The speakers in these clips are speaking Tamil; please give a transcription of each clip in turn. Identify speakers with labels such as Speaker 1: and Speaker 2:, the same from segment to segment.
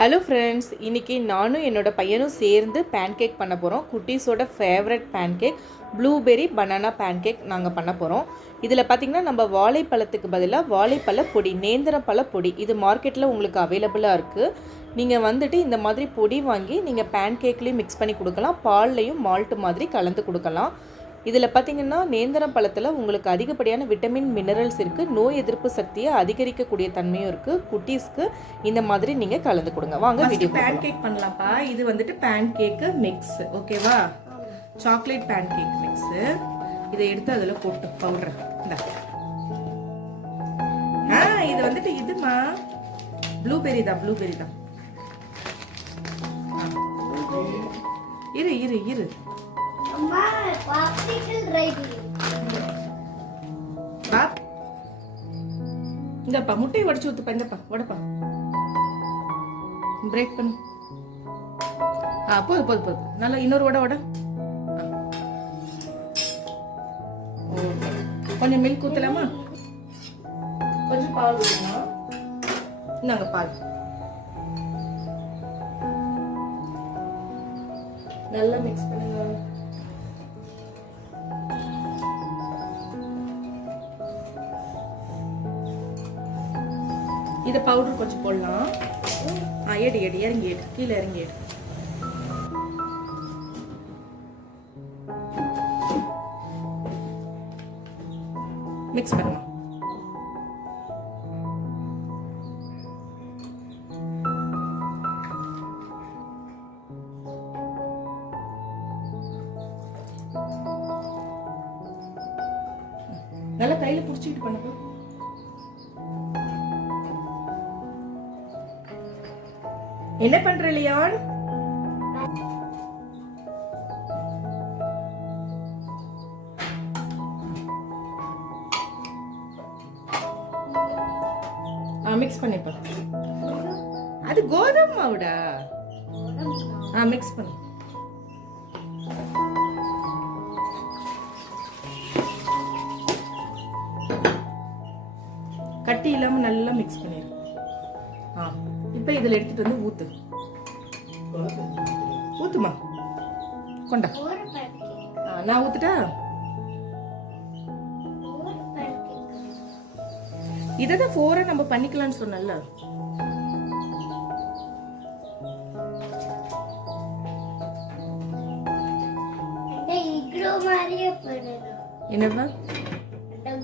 Speaker 1: ஹலோ ஃப்ரெண்ட்ஸ் இன்றைக்கி நானும் என்னோட பையனும் சேர்ந்து பேன்கேக் பண்ண போகிறோம் குட்டீஸோட favourite pancake blueberry banana pancake நாங்கள் பண்ண போகிறோம் இதில் பார்த்திங்கன்னா நம்ம வாழைப்பழத்துக்கு பதிலாக வாழைப்பழ பொடி நேந்திரம் பழ பொடி இது மார்க்கெட்டில் உங்களுக்கு அவைலபிளாக இருக்குது நீங்கள் வந்துட்டு இந்த மாதிரி பொடி வாங்கி நீங்கள் பேன்கேக்லேயும் மிக்ஸ் பண்ணி கொடுக்கலாம். பால்லையும் மால்ட்டு மாதிரி கலந்து கொடுக்கலாம். இதில் பார்த்தீங்கன்னா நேந்திரம் பழத்தில் உங்களுக்கு அதிகப்படியான விட்டமின் மினரல்ஸ் இருக்குது நோய் எதிர்ப்பு சக்தியை அதிகரிக்கக்கூடிய தன்மையும் இருக்குது குட்டீஸ்க்கு இந்த மாதிரி நீங்கள் கலந்து கொடுங்க. வாங்க வீடியோ பேன் கேக் பண்ணலாம்ப்பா. இது வந்துட்டு பேன் கேக்கு மிக்ஸ் ஓகேவா சாக்லேட் பேன் கேக் மிக்ஸு இதை எடுத்து அதில் போட்டு பவுடர் இந்த. ஆ இது வந்துட்டு இதுமா ப்ளூபெர்ரி தான் ப்ளூபெர்ரி தான். இரு இரு இரு.
Speaker 2: அம்மா
Speaker 1: பாப். இந்தப்பா முட்டையை உடச்சு ஊத்துப்பா இந்தப்பா உடப்பா பிரேக் பண்ணு. ஆ போது போது போது. நல்லா இன்னொரு ஆ. ஓகே. கொஞ்சம் மில்க் ஊத்தலாமா? கொஞ்சம் பால் ஊற்றணும் இந்தாங்க பால். நல்லா மிக்ஸ் பண்ணுங்க. இதை பவுடர் கொஞ்சம் போடலாம். ஆ எடு எடு இறங்கி எடு. கீழே இறங்கி எடு. மிக்ஸ் பண்ணலாம். நல்லா கையில் பிடிச்சிக்கிட்டு பண்ணப்போ என்ன பண்ற லியான்? ஆ மிக்ஸ் பண்ணிப்பா அது கோதுமை மாவுடா. ஆ மிக்ஸ் பண்ணு. கட்டி இல்லாமல் நல்லா மிக்ஸ் பண்ணிரு. ஆ. இப்போ இதில் எடுத்துட்டு வந்து ஊத்து. ஊத்துமா? கொண்டா. நான் ஊத்துட்டா? இதை தான் ஃபோரை நம்ம பண்ணிக்கலாம்னு சொன்னல என்னவா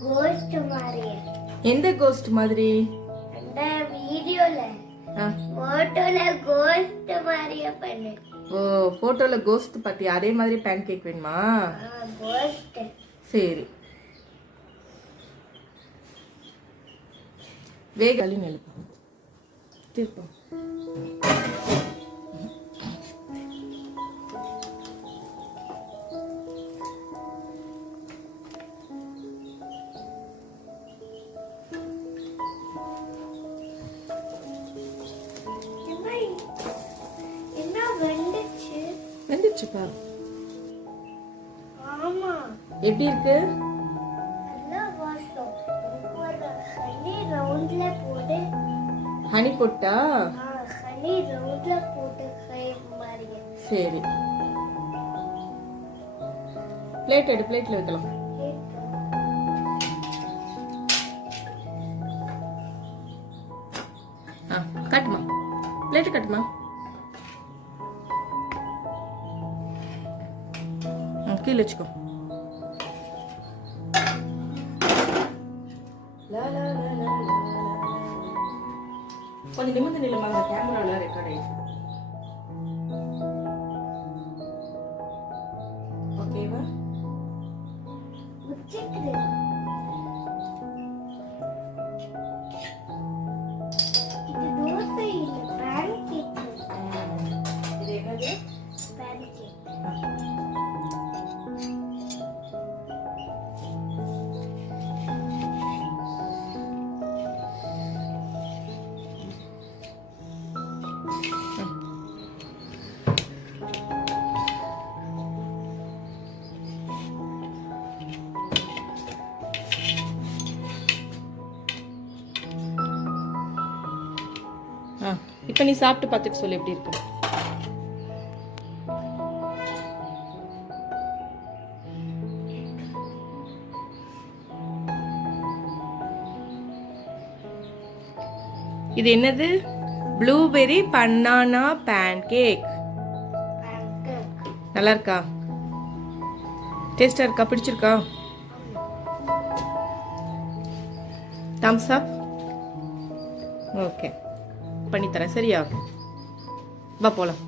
Speaker 2: கோஸ்ட்
Speaker 1: எந்த கோஸ்ட் மாதிரி?
Speaker 2: வீடியோல போட்டோல கோஸ்ட் மாதிரியே பண்ணு.
Speaker 1: ஓ ஃபோட்டோவில் கோஸ்ட் பார்த்தியா அதே மாதிரி பேன் கேக் வேணுமா சரி. வேகாலி நெலுப்பா திருப்போம் வெந்துச்சுப்பா
Speaker 2: ஆமா.
Speaker 1: எப்படி இருக்கு?
Speaker 2: ஹனி
Speaker 1: போட்டா?
Speaker 2: ஹனி ரவுண்ட்ல போட்டு கை மாதிரியே
Speaker 1: சரி. பிளேட் எடு பிளேட்ல வைக்கலாம். ஆ காட்டுமா? பிளேட் காட்டுமா? கீழே வச்சுக்கோ. கொஞ்சம் நிமிர்ந்து நிலமாக அந்த ரெக்கார்ட் ஆயிடுச்சு.
Speaker 2: ஆ
Speaker 1: இப்போ நீ சாப்பிட்டு பார்த்துட்டு சொல்லு எப்படி இருக்கு. இது என்னது? Blueberry banana pancake
Speaker 2: pancake
Speaker 1: நல்லா இருக்கா? டேஸ்டா இருக்கா? பிடிச்சிருக்கா? தம்ஸ் அப் ஓகே பண்ணித்தரேன் சரியா? வா போலாம்.